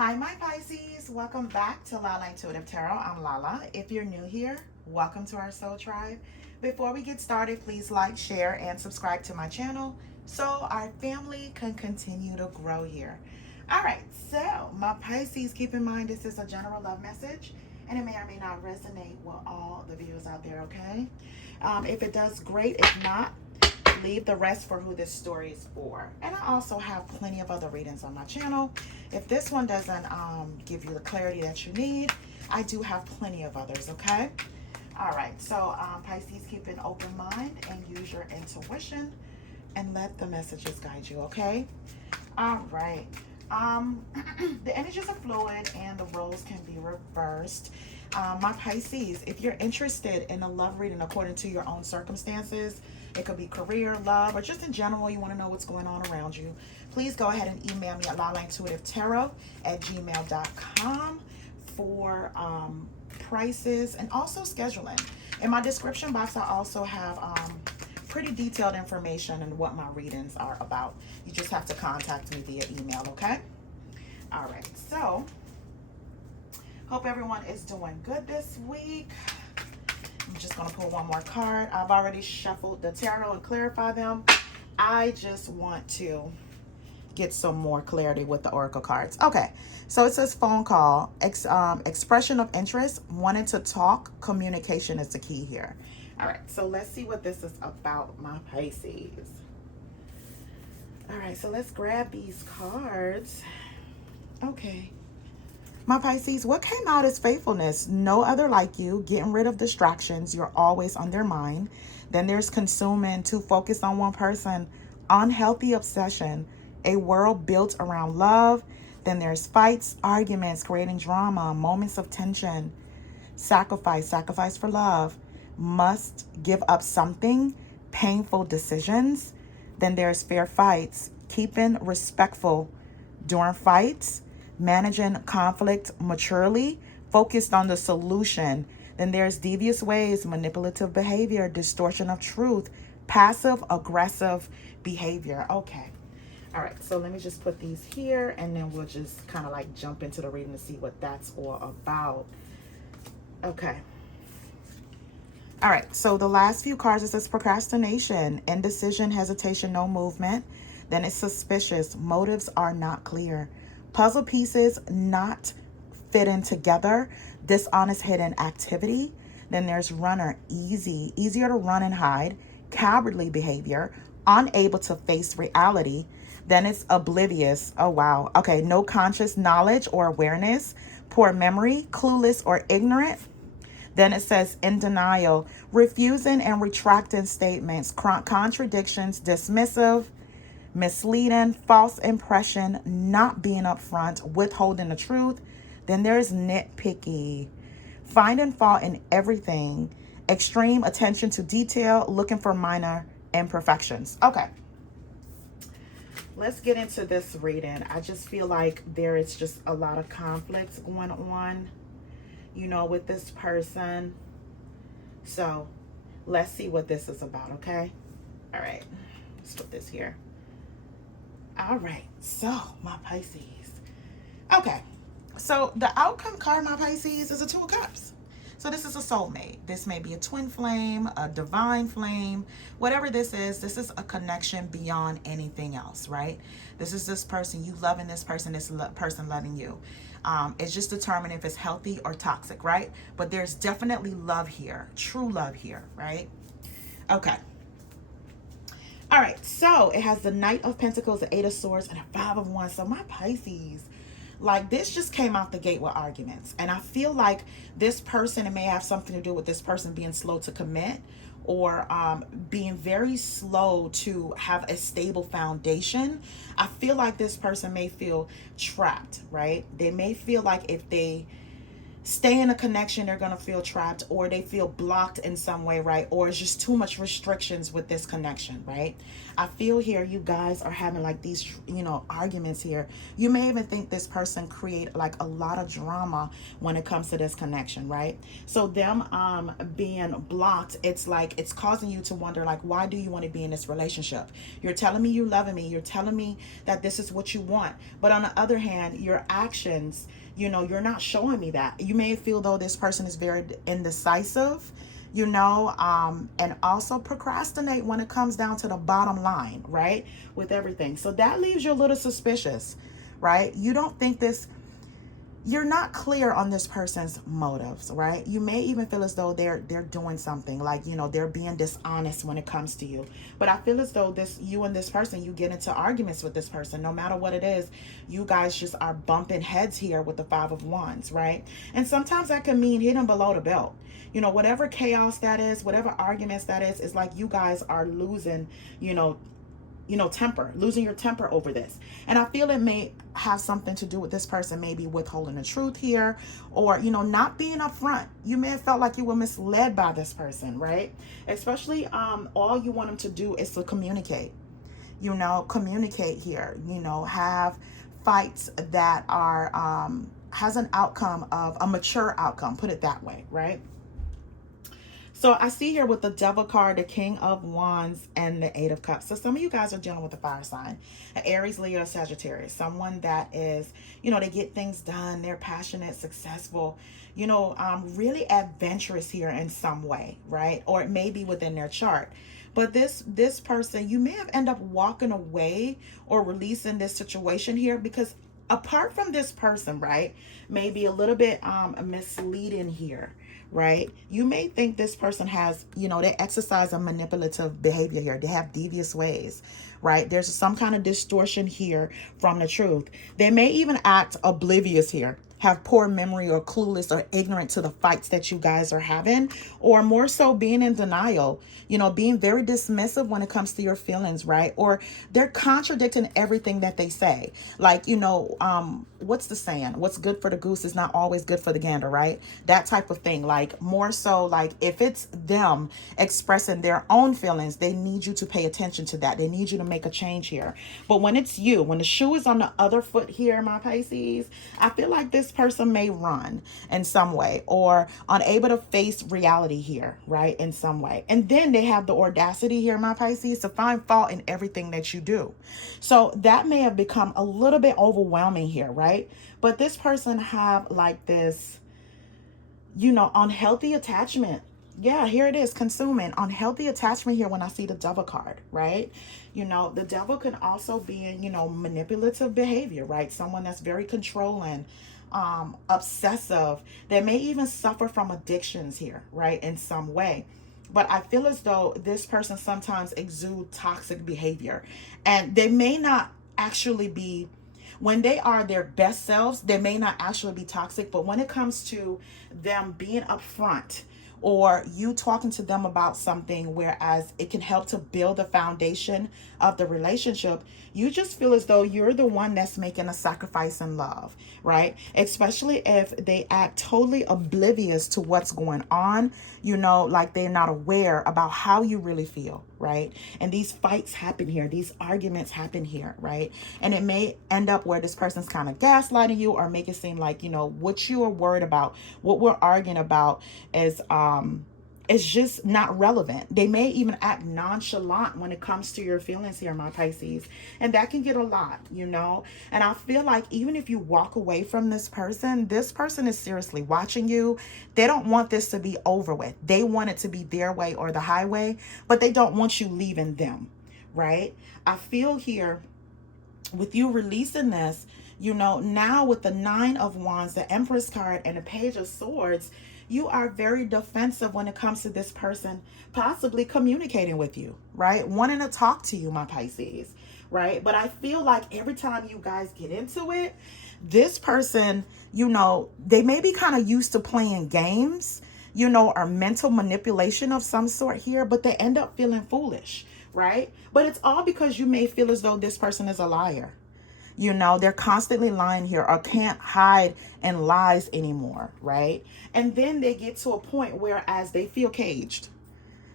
Hi, my Pisces. Welcome back to Lala Intuitive Tarot. I'm Lala. If you're new here, welcome to our soul tribe. Before we get started, please like, share, and subscribe to my channel so our family can continue to grow here. All right, so my Pisces, keep in mind this is a general love message and it may or may not resonate with all the viewers out there, okay? If it does, great. If not, leave the rest for who this story is for. And I also have plenty of other readings on my channel. If this one doesn't give you the clarity that you need, I do have plenty of others, okay? All right, so Pisces, keep an open mind and use your intuition and let the messages guide you, okay? All right. The energies are fluid and the roles can be reversed. My Pisces, if you're interested in a love reading according to your own circumstances, it could be career, love, or just in general, you want to know what's going on around you, please go ahead and email me at lalaintuitivetarot@gmail.com for prices and also scheduling. In my description box, I also have pretty detailed information on what my readings are about. You just have to contact me via email, okay? All right, so hope everyone is doing good this week. I'm just going to pull one more card. I've already shuffled the tarot and clarify them. I just want to get some more clarity with the oracle cards. Okay, so it says phone call, expression of interest, wanting to talk, communication is the key here. All right, so let's see what this is about, my Pisces. All right, so let's grab these cards. Okay. My Pisces, what came out is faithfulness. No other like you. Getting rid of distractions. You're always on their mind. Then there's consuming, too focused on one person. Unhealthy obsession. A world built around love. Then there's fights, arguments, creating drama, moments of tension. Sacrifice for love. Must give up something. Painful decisions. Then there's fair fights. Keeping respectful during fights. Managing conflict maturely, focused on the solution. Then there's devious ways, manipulative behavior, distortion of truth, passive aggressive behavior. Okay. All right. So let me just put these here and then we'll just kind of like jump into the reading to see what that's all about. Okay. All right. So the last few cards, it says procrastination, indecision, hesitation, no movement. Then it's suspicious. Motives are not clear. Puzzle pieces not fitting together, dishonest hidden activity. Then there's runner, easier to run and hide, cowardly behavior, unable to face reality. Then it's oblivious. Oh, wow. Okay, no conscious knowledge or awareness, poor memory, clueless or ignorant. Then it says in denial, refusing and retracting statements, contradictions, dismissive, misleading, false impression, not being upfront, withholding the truth. Then there's nitpicky, finding fault in everything, extreme attention to detail, looking for minor imperfections. Okay, let's get into this reading. I just feel like there is just a lot of conflicts going on, you know, with this person. So let's see what this is about, okay? All right, let's put this here. All right, so my Pisces. Okay, so the outcome card, my Pisces, is a Two of Cups. So this is a soulmate. This may be a twin flame, a divine flame, whatever this is a connection beyond anything else, right? This is this person, you loving this person loving you. It's just determined if it's healthy or toxic, right? But there's definitely love here, true love here, right? Okay. All right, so it has the Knight of Pentacles, the Eight of Swords, and a Five of Wands. So my Pisces, like this just came out the gate with arguments. And I feel like this person, it may have something to do with this person being slow to commit or being very slow to have a stable foundation. I feel like this person may feel trapped, right? They may feel like if they stay in a connection, they're going to feel trapped, or they feel blocked in some way, right? Or it's just too much restrictions with this connection, right? I feel here you guys are having like these, arguments here. You may even think this person create like a lot of drama when it comes to this connection, right? So them being blocked, it's like it's causing you to wonder, like, why do you want to be in this relationship? You're telling me you loving me, you're telling me that this is what you want, but on the other hand, your actions, you're not showing me that. You may feel though this person is very indecisive, and also procrastinate when it comes down to the bottom line, right? With everything. So that leaves you a little suspicious, right? You don't think you're not clear on this person's motives, right? You may even feel as though they're doing something like, they're being dishonest when it comes to you. But I feel as though you and this person, you get into arguments with this person, no matter what it is, you guys just are bumping heads here with the Five of Wands, right? And sometimes that can mean hitting below the belt. Whatever chaos that is, whatever arguments that is, it's like you guys are losing, losing your temper over this. And I feel it may have something to do with this person maybe withholding the truth here, or not being upfront. You may have felt like you were misled by this person, right? Especially all you want them to do is to communicate. Communicate here, have fights that are has an outcome of a mature outcome, put it that way, right? So I see here with the Devil card, the King of Wands, and the Eight of Cups. So some of you guys are dealing with a fire sign, an Aries, Leo, Sagittarius. Someone that is, they get things done. They're passionate, successful, really adventurous here in some way, right? Or it may be within their chart. But this person, you may have ended up walking away or releasing this situation here because apart from this person, right, maybe a little bit misleading here, right? You may think this person has, they exercise a manipulative behavior here. They have devious ways, right? There's some kind of distortion here from the truth. They may even act oblivious here, have poor memory or clueless or ignorant to the fights that you guys are having, or more so being in denial, being very dismissive when it comes to your feelings, right? Or they're contradicting everything that they say. Like, what's the saying? What's good for the goose is not always good for the gander, right? That type of thing. Like more so like if it's them expressing their own feelings, they need you to pay attention to that. They need you to make a change here. But when it's you, when the shoe is on the other foot here, my Pisces, I feel like this person may run in some way or unable to face reality here, right? In some way. And then they have the audacity here, my Pisces, to find fault in everything that you do. So that may have become a little bit overwhelming here, right? But this person have like this, unhealthy attachment. Yeah, here it is, consuming unhealthy attachment here when I see the Devil card, right? The Devil can also be in, manipulative behavior, right? Someone that's very controlling, obsessive. They may even suffer from addictions here, right? In some way. But I feel as though this person sometimes exude toxic behavior, and they may not actually be, when they are their best selves, they may not actually be toxic, but when it comes to them being upfront or you talking to them about something, whereas it can help to build the foundation of the relationship, you just feel as though you're the one that's making a sacrifice in love, right? Especially if they act totally oblivious to what's going on, like they're not aware about how you really feel, right? And these fights happen here, these arguments happen here, right? And it may end up where this person's kind of gaslighting you or make it seem like, what you are worried about, what we're arguing about is it's just not relevant. They may even act nonchalant when it comes to your feelings here, my Pisces. And that can get a lot, And I feel like even if you walk away from this person is seriously watching you. They don't want this to be over with. They want it to be their way or the highway, but they don't want you leaving them, right? I feel here with you releasing this, now with the Nine of Wands, the Empress card, and the Page of Swords, you are very defensive when it comes to this person possibly communicating with you, right? Wanting to talk to you, my Pisces, right? But I feel like every time you guys get into it, this person, they may be kind of used to playing games, or mental manipulation of some sort here, but they end up feeling foolish, right? But it's all because you may feel as though this person is a liar. They're constantly lying here or can't hide in lies anymore, right? And then they get to a point where as they feel caged,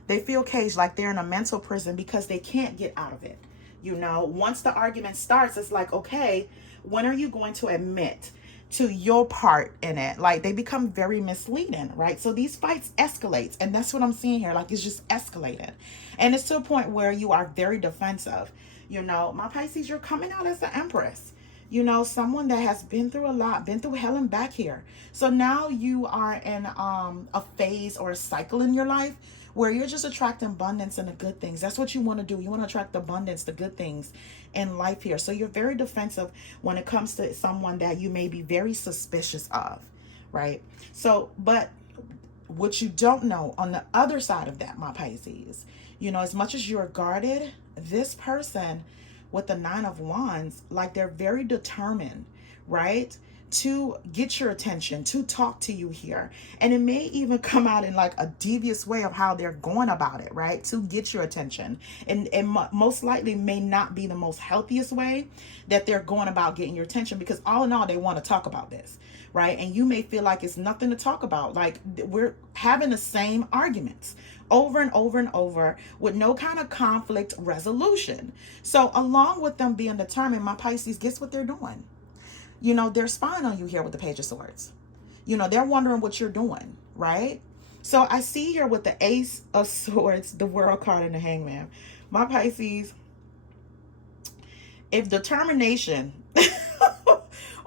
They feel caged, like they're in a mental prison because they can't get out of it. You know, once the argument starts, it's like, okay, when are you going to admit to your part in it? Like, they become very misleading, right? So these fights escalates, and that's what I'm seeing here. Like, it's just escalated, and it's to a point where you are very defensive. You know, my Pisces, you're coming out as the Empress. You know, someone that has been through a lot, been through hell and back here. So now you are in a phase or a cycle in your life where you're just attracting abundance and the good things. That's what you want to do. You want to attract the abundance, the good things in life here. So you're very defensive when it comes to someone that you may be very suspicious of, right? So, but what you don't know on the other side of that, my Pisces, you know, as much as you're guarded, this person with the Nine of Wands, like they're very determined, right, to get your attention, to talk to you here. And it may even come out in like a devious way of how they're going about it, right, to get your attention. And most likely may not be the most healthiest way that they're going about getting your attention, because all in all, they want to talk about this, right? And you may feel like it's nothing to talk about. Like, we're having the same arguments over and over and over with no kind of conflict resolution. So along with them being determined, my Pisces, guess what they're doing? You know, they're spying on you here with the Page of Swords. You know, they're wondering what you're doing, right? So I see here with the Ace of Swords, the World card, and the Hangman. My Pisces, if determination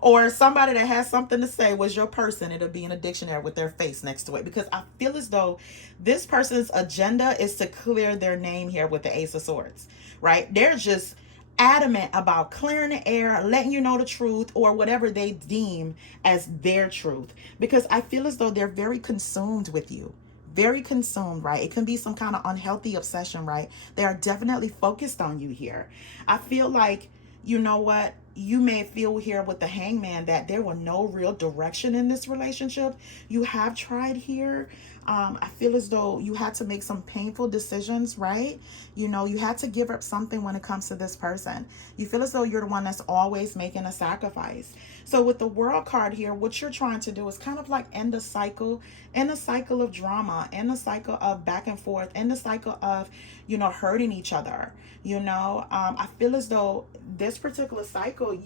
or somebody that has something to say was your person, it'll be in a dictionary with their face next to it, because I feel as though this person's agenda is to clear their name here with the Ace of Swords, right? They're just adamant about clearing the air, letting you know the truth, or whatever they deem as their truth, because I feel as though they're very consumed with you. Very consumed, right? It can be some kind of unhealthy obsession, right? They are definitely focused on you here. I feel like, you know what, you may feel here with the Hangman that there were no real direction in this relationship. You have tried here. I feel as though you had to make some painful decisions, right? You know, you had to give up something when it comes to this person. You feel as though you're the one that's always making a sacrifice. So with the World card here, what you're trying to do is kind of like end a cycle of drama, end a cycle of back and forth, end a cycle of, you know, hurting each other. You know, I feel as though this particular cycle,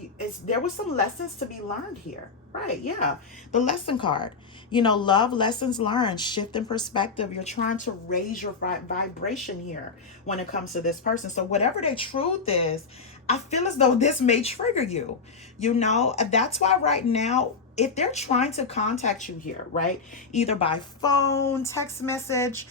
there was some lessons to be learned here, right? Yeah, the lesson card. You know, love lessons learned, shift in perspective. You're trying to raise your vibration here when it comes to this person. So whatever their truth is, I feel as though this may trigger you. You know, that's why right now, if they're trying to contact you here, right, either by phone, text message,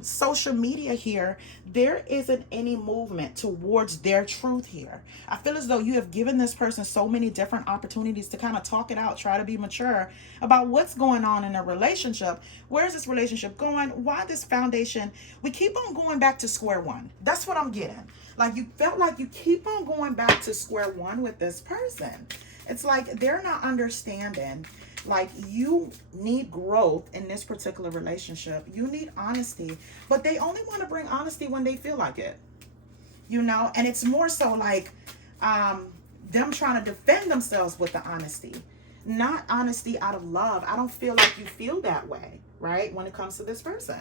social media here, there isn't any movement towards their truth here. I feel as though you have given this person so many different opportunities to kind of talk it out, try to be mature about what's going on in a relationship. Where's this relationship going? Why this foundation? We keep on going back to square one. That's what I'm getting. Like, you felt like you keep on going back to square one with this person. It's like they're not understanding, like, you need growth in this particular relationship. You need honesty, but they only want to bring honesty when they feel like it, you know? And it's more so like them trying to defend themselves with the honesty, not honesty out of love. I don't feel like you feel that way, right, when it comes to this person.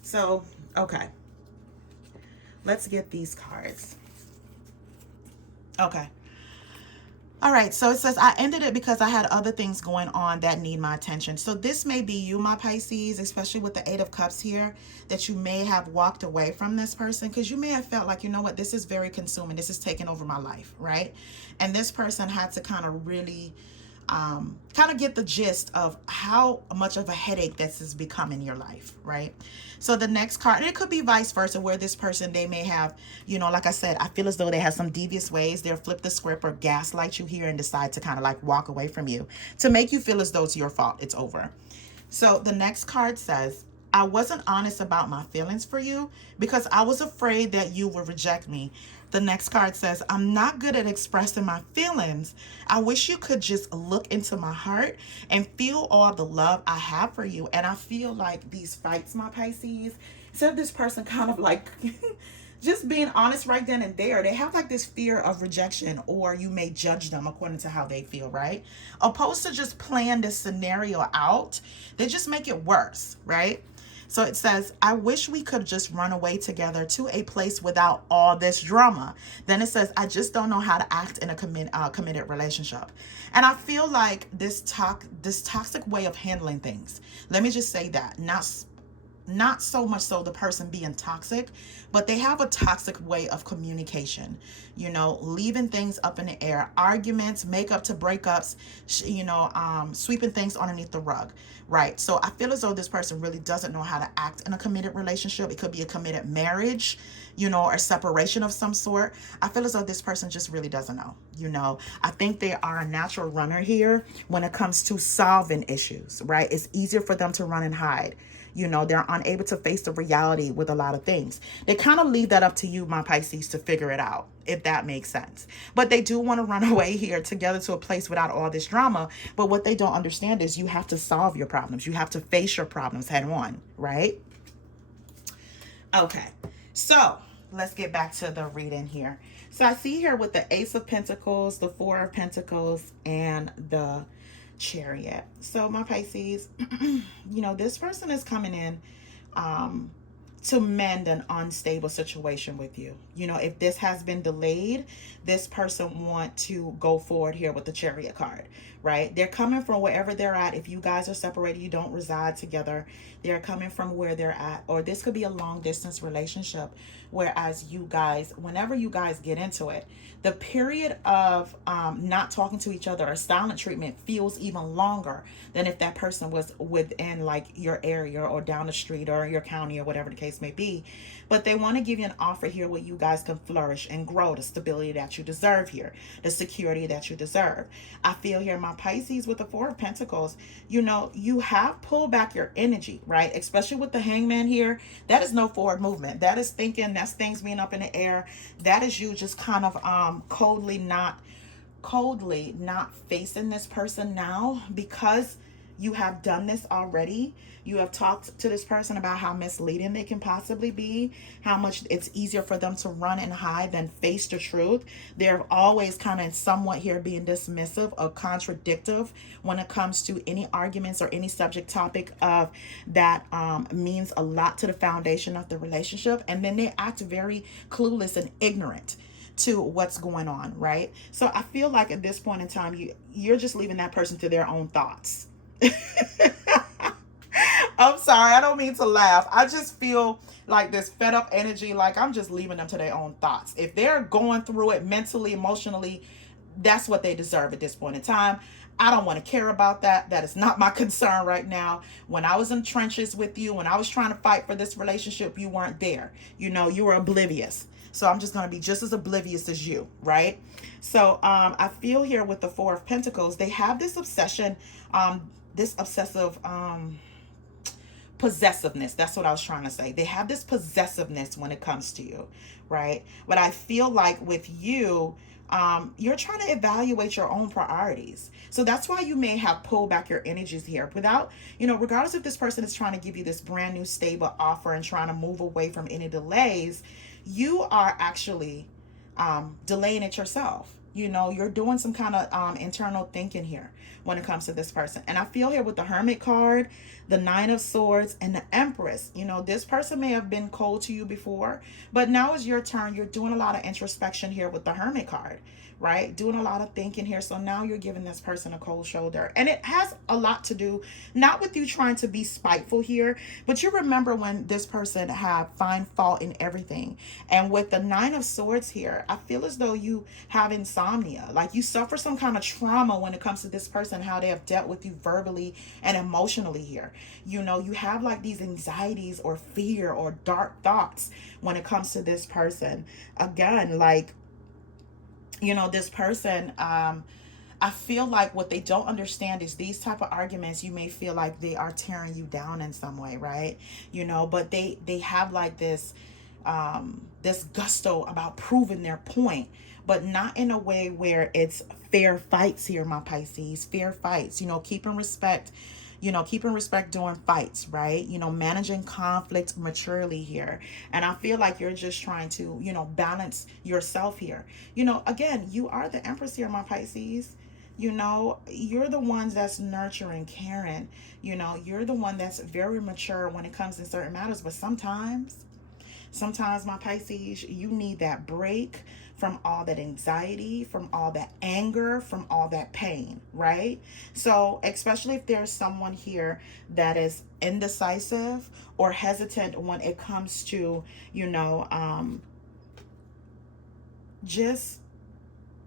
So, okay. Let's get these cards. Okay. All right, so it says, I ended it because I had other things going on that need my attention. So this may be you, my Pisces, especially with the Eight of Cups here, that you may have walked away from this person because you may have felt like, you know what, this is very consuming. This is taking over my life, right? And this person had to kind of really kind of get the gist of how much of a headache this has become in your life, right? So the next card, and it could be vice versa, where this person, they may have, you know, like I said, I feel as though they have some devious ways. They'll flip the script or gaslight you here and decide to kind of like walk away from you to make you feel as though it's your fault. It's over. So the next card says, I wasn't honest about my feelings for you because I was afraid that you would reject me. The next card says, I'm not good at expressing my feelings. I wish you could just look into my heart and feel all the love I have for you. And I feel like these fights, my Pisces, instead of this person kind of like just being honest right then and there, they have like this fear of rejection, or you may judge them according to how they feel, right? Opposed to just playing this scenario out, they just make it worse, right? So it says, I wish we could just run away together to a place without all this drama. Then it says, I just don't know how to act in a committed relationship. And I feel like this toxic way of handling things. Let me just say that. Not so much so the person being toxic, but they have a toxic way of communication, leaving things up in the air, arguments, make up to breakups, sweeping things underneath the rug, right? So I feel as though this person really doesn't know how to act in a committed relationship. It could be a committed marriage, or separation of some sort. I feel as though this person just really doesn't know. I think they are a natural runner here when it comes to solving issues, right? It's easier for them to run and hide. They're unable to face the reality with a lot of things. They kind of leave that up to you, my Pisces, to figure it out, if that makes sense. But they do want to run away here together to a place without all this drama. But what they don't understand is you have to solve your problems. You have to face your problems head on, right? Okay, so let's get back to the reading here. So I see here with the Ace of Pentacles, the Four of Pentacles, and the Chariot. So my Pisces, this person is coming in to mend an unstable situation with you. If this has been delayed, this person want to go forward here with the Chariot card, right? They're coming from wherever they're at. If you guys are separated, you don't reside together, they're coming from where they're at. Or this could be a long distance relationship, whereas you guys, whenever you guys get into it, the period of not talking to each other or silent treatment feels even longer than if that person was within like your area or down the street or your county or whatever the case may be. But they want to give you an offer here where you guys can flourish and grow, the stability that you deserve here, the security that you deserve. I feel here, my Pisces, with the Four of Pentacles, you have pulled back your energy, right? Especially with the Hangman here. That is no forward movement. That is thinking, that's things being up in the air. That is you just kind of coldly not facing this person now, because you have done this already. You have talked to this person about how misleading they can possibly be, how much it's easier for them to run and hide than face the truth. They're always kind of somewhat here being dismissive or contradictive when it comes to any arguments or any subject topic of that means a lot to the foundation of the relationship. And then they act very clueless and ignorant to what's going on, right? So I feel like at this point in time, you're just leaving that person to their own thoughts. I'm sorry, I don't mean to laugh. I just feel like this fed up energy, like I'm just leaving them to their own thoughts. If they're going through it mentally, emotionally, that's what they deserve at this point in time. I don't want to care about that. That is not my concern right now. When I was in trenches with you, when I was trying to fight for this relationship, you weren't there. You were oblivious. So I'm just going to be just as oblivious as you, right? So I feel here with the Four of Pentacles, they have this obsession, this obsessive possessiveness. That's what I was trying to say. They have this possessiveness when it comes to you, right? But I feel like with you, you're trying to evaluate your own priorities. So that's why you may have pulled back your energies here without, regardless if this person is trying to give you this brand new stable offer and trying to move away from any delays, you are actually delaying it yourself. You're doing some kind of internal thinking here when it comes to this person. And I feel here with the Hermit card, the Nine of Swords, and the Empress, this person may have been cold to you before, but now is your turn. You're doing a lot of introspection here with the Hermit card, right? Doing a lot of thinking here. So now you're giving this person a cold shoulder. And it has a lot to do, not with you trying to be spiteful here, but you remember when this person had find fault in everything. And with the Nine of Swords here, I feel as though you have insomnia. Like you suffer some kind of trauma when it comes to this person, how they have dealt with you verbally and emotionally here. You have like these anxieties or fear or dark thoughts when it comes to this person. Again, like, this person, I feel like what they don't understand is these type of arguments, you may feel like they are tearing you down in some way, right? But they have like this gusto about proving their point, but not in a way where it's fair fights here, my Pisces. Fair fights, keeping respect, during fights, right? Managing conflict maturely here. And I feel like you're just trying to, balance yourself here. Again, you are the Empress here, my Pisces. You know, you're the ones that's nurturing, caring. You know, you're the one that's very mature when it comes to certain matters. But sometimes, my Pisces, you need that break from all that anxiety, from all that anger, from all that pain, right? So, especially if there's someone here that is indecisive or hesitant when it comes to, you know, just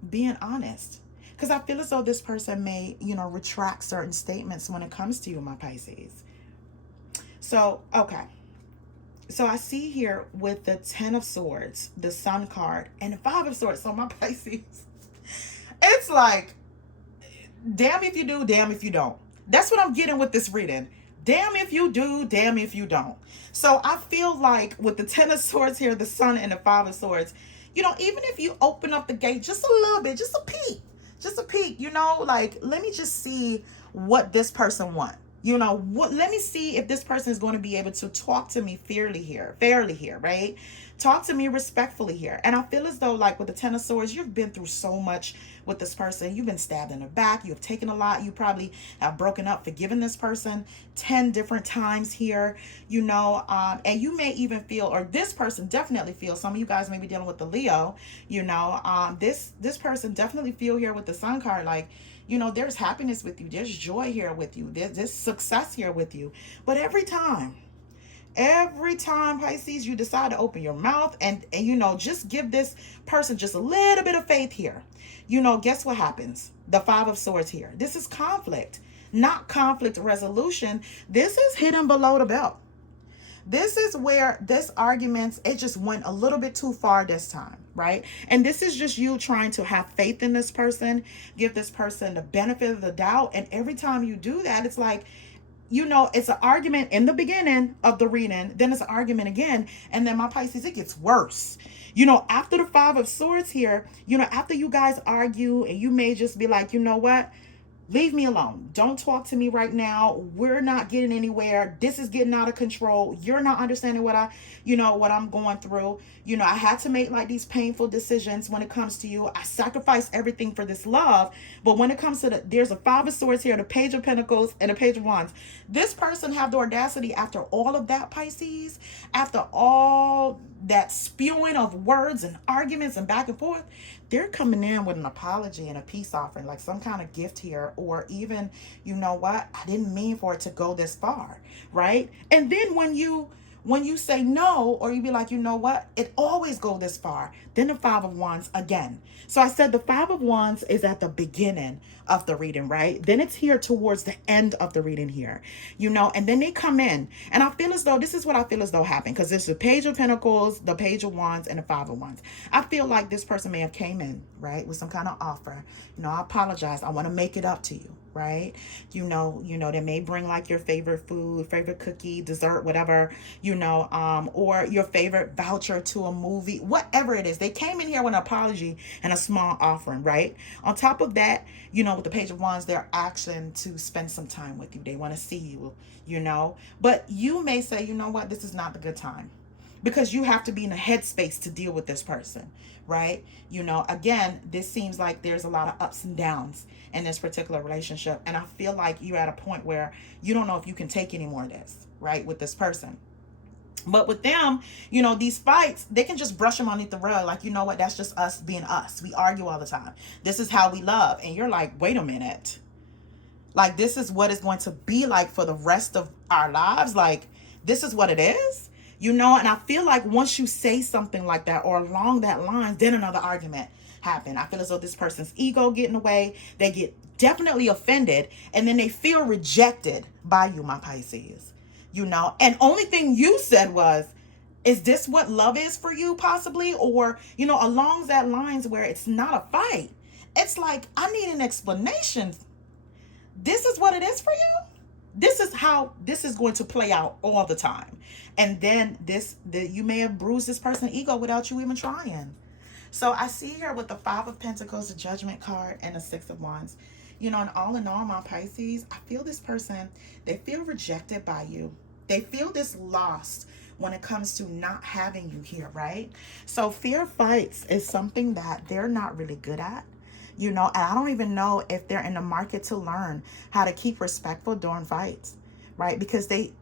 being honest. Because I feel as though this person may, you know, retract certain statements when it comes to you, my Pisces. So, okay. So I see here with the 10 of Swords, the Sun card, and the 5 of Swords. So my Pisces, it's like, damn if you do, damn if you don't. That's what I'm getting with this reading. Damn if you do, damn if you don't. So I feel like with the 10 of Swords here, the Sun and the 5 of Swords, you know, even if you open up the gate just a little bit, just a peek, you know, like, let me just see what this person wants. You know, what, let me see if this person is going to be able to talk to me fairly here, right? Talk to me respectfully here. And I feel as though, like with the 10 of Swords, you've been through so much with this person. You've been stabbed in the back. You've taken a lot. You probably have broken up, forgiven this person 10 different times here, you know, and you may even feel, or this person definitely feels, some of you guys may be dealing with the Leo, you know, this person definitely feel here with the Sun card, like, you know, there's happiness with you. There's joy here with you. There's success here with you. But every time, Pisces, you decide to open your mouth and you know, just give this person just a little bit of faith here. You know, guess what happens? The 5 of Swords here. This is conflict, not conflict resolution. This is hidden below the belt. This is where this argument, it just went a little bit too far this time, right? And this is just you trying to have faith in this person, give this person the benefit of the doubt. And every time you do that, it's like, you know, it's an argument in the beginning of the reading, then it's an argument again. And then my Pisces, it gets worse. You know, after the 5 of Swords here, you know, after you guys argue and you may just be like, you know what? Leave me alone. Don't talk to me right now. We're not getting anywhere. This is getting out of control. You're not understanding what what I'm going through. You know, I had to make like these painful decisions when it comes to you. I sacrificed everything for this love. But when it comes to there's a 5 of Swords here, the Page of Pentacles and the Page of Wands. This person have the audacity after all of that, Pisces, after all that spewing of words and arguments and back and forth, they're coming in with an apology and a peace offering, like some kind of gift here, or even, you know what, I didn't mean for it to go this far, right? And then when you say no, or you be like, you know what, it always go this far, then the 5 of Wands again. So I said the 5 of Wands is at the beginning of the reading, right? Then it's here towards the end of the reading here, you know, and then they come in. And I feel as though, this is what I feel as though happened, because there's the Page of Pentacles, the Page of Wands, and the 5 of Wands. I feel like this person may have came in, right, with some kind of offer. You know, I apologize. I want to make it up to you, right? You know, they may bring like your favorite food, favorite cookie, dessert, whatever, you know, or your favorite voucher to a movie, whatever it is. They came in here with an apology and a small offering, right? On top of that, you know, with the Page of Wands, they're asking to spend some time with you. They want to see you, you know, but you may say, you know what, this is not the good time, because you have to be in a headspace to deal with this person, right? You know, again, this seems like there's a lot of ups and downs in this particular relationship. And I feel like you're at a point where you don't know if you can take any more of this, right, with this person. But with them, you know, these fights, they can just brush them underneath the rug. Like, you know what, that's just us being us. We argue all the time. This is how we love. And you're like, wait a minute. Like, this is what it's going to be like for the rest of our lives. Like, this is what it is. You know, and I feel like once you say something like that or along that line, then another argument happen. I feel as though this person's ego get in the way. They get definitely offended, and then they feel rejected by you, my Pisces. You know, and only thing you said was, is this what love is for you, possibly? Or, you know, along that lines where it's not a fight. It's like, I need an explanation. This is what it is for you. This is how this is going to play out all the time. And then you may have bruised this person's ego without you even trying. So I see here with the 5 of Pentacles, the Judgment card, and the 6 of Wands. You know, and all in all, my Pisces, I feel this person, they feel rejected by you. They feel this lost when it comes to not having you here, right? So fear fights is something that they're not really good at. You know, and I don't even know if they're in the market to learn how to keep respectful during fights, right? Because they,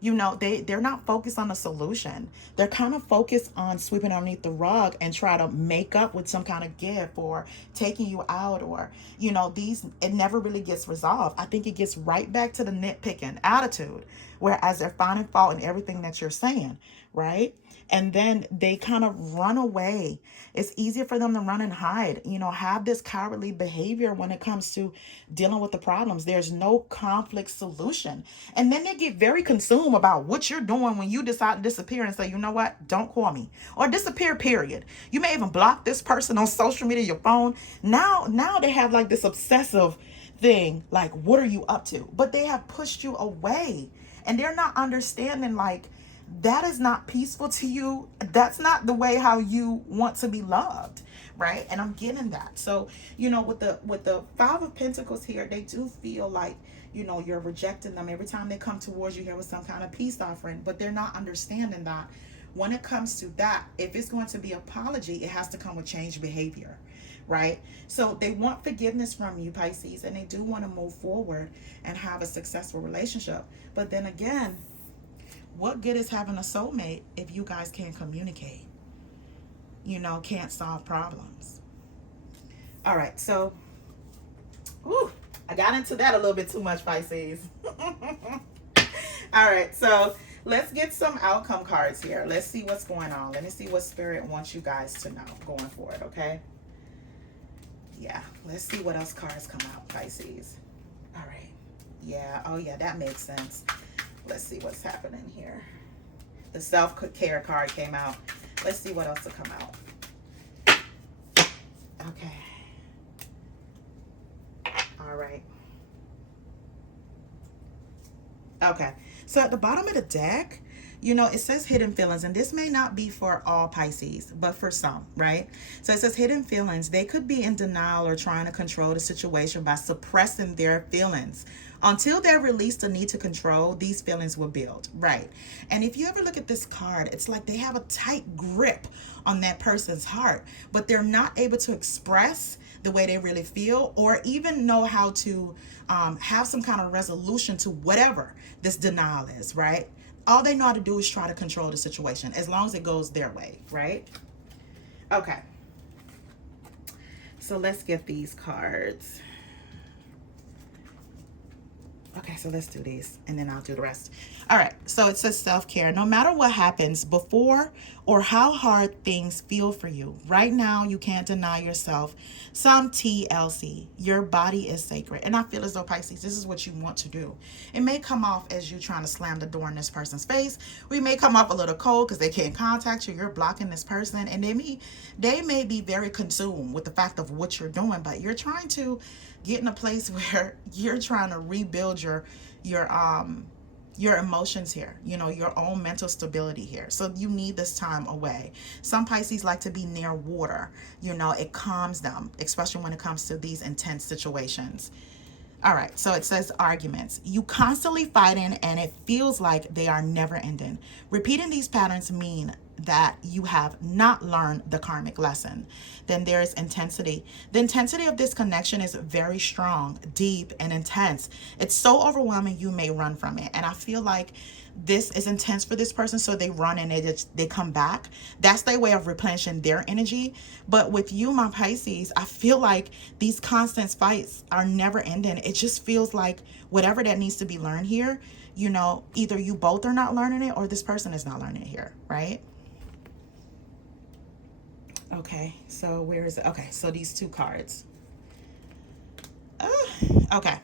you know, they're not focused on the solution. They're kind of focused on sweeping underneath the rug and try to make up with some kind of gift or taking you out, or, you know, these, it never really gets resolved. I think it gets right back to the nitpicking attitude, whereas they're finding fault in everything that you're saying, right? And then they kind of run away. It's easier for them to run and hide, you know, have this cowardly behavior when it comes to dealing with the problems. There's no conflict solution. And then they get very consumed about what you're doing when you decide to disappear and say, you know what, don't call me, or disappear, period. You may even block this person on social media, your phone. Now they have like this obsessive thing, like, what are you up to? But they have pushed you away, and they're not understanding, like, that is not peaceful to you. That's not the way how you want to be loved, right? And I'm getting that. So, you know, with the Five of Pentacles here, they do feel like, you know, you're rejecting them every time they come towards you here with some kind of peace offering. But they're not understanding that when it comes to that, if it's going to be apology, it has to come with changed behavior, right? So they want forgiveness from you, Pisces, and they do want to move forward and have a successful relationship. But then again, what good is having a soulmate if you guys can't communicate? You know, can't solve problems. All right, so, I got into that a little bit too much, Pisces. All right, so let's get some outcome cards here. Let's see what's going on. Let me see what Spirit wants you guys to know going forward, okay? Yeah, let's see what else cards come out, Pisces. All right. Yeah, oh yeah, that makes sense. Let's see what's happening here. The self-care card came out. Let's see what else will come out. Okay. All right. Okay. So at the bottom of the deck, you know, it says hidden feelings, and this may not be for all Pisces, but for some, right? So it says hidden feelings. They could be in denial or trying to control the situation by suppressing their feelings. Until they're released the need to control, these feelings will build, right? And if you ever look at this card, it's like they have a tight grip on that person's heart, but they're not able to express the way they really feel, or even know how to have some kind of resolution to whatever this denial is, right? All they know how to do is try to control the situation as long as it goes their way, right? Okay. So let's get these cards. Okay, so let's do these and then I'll do the rest. All right, so it says self-care. No matter what happens before or how hard things feel for you, right now you can't deny yourself some TLC. Your body is sacred. And I feel as though, Pisces, this is what you want to do. It may come off as you trying to slam the door in this person's face. We may come off a little cold because they can't contact you. You're blocking this person. And they may be very consumed with the fact of what you're doing, but you're trying to get in a place where you're trying to rebuild your emotions here, you know, your own mental stability here. So you need this time away. Some Pisces like to be near water. You know, it calms them, especially when it comes to these intense situations. All right, so it says arguments. You constantly fighting and it feels like they are never ending. Repeating these patterns mean that you have not learned the karmic lesson. Then there's intensity. The intensity of this connection is very strong, deep, and intense. It's so overwhelming you may run from it. And I feel like this is intense for this person, so they run and they come back. That's their way of replenishing their energy. But with you, my Pisces, I feel like these constant fights are never ending. It just feels like whatever that needs to be learned here, you know, either you both are not learning it or this person is not learning it here, right? Okay, so where is it? Okay, so these two cards. Okay,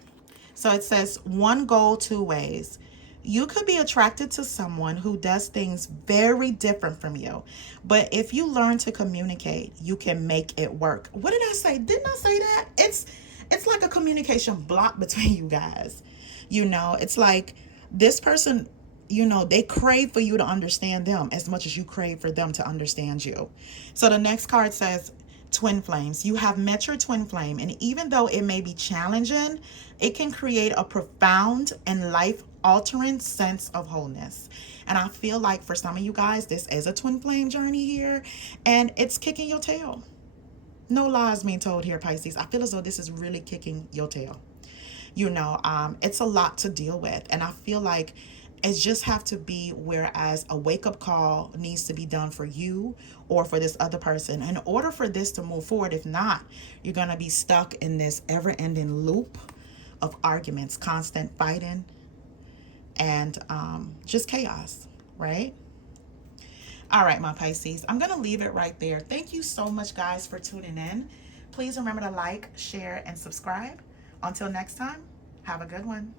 so it says one goal, two ways. You could be attracted to someone who does things very different from you. But if you learn to communicate, you can make it work. What did I say? Didn't I say that? It's like a communication block between you guys. You know, it's like this person, you know, they crave for you to understand them as much as you crave for them to understand you. So the next card says twin flames. You have met your twin flame, and even though it may be challenging, it can create a profound and life-altering sense of wholeness. And I feel like for some of you guys, this is a twin flame journey here, and it's kicking your tail. No lies being told here, Pisces. I feel as though this is really kicking your tail. You know, it's a lot to deal with. And I feel like it just have to be, whereas a wake-up call needs to be done for you or for this other person in order for this to move forward. If not, you're going to be stuck in this ever-ending loop of arguments, constant fighting, and just chaos, right? All right, my Pisces, I'm going to leave it right there. Thank you so much, guys, for tuning in. Please remember to like, share, and subscribe. Until next time, have a good one.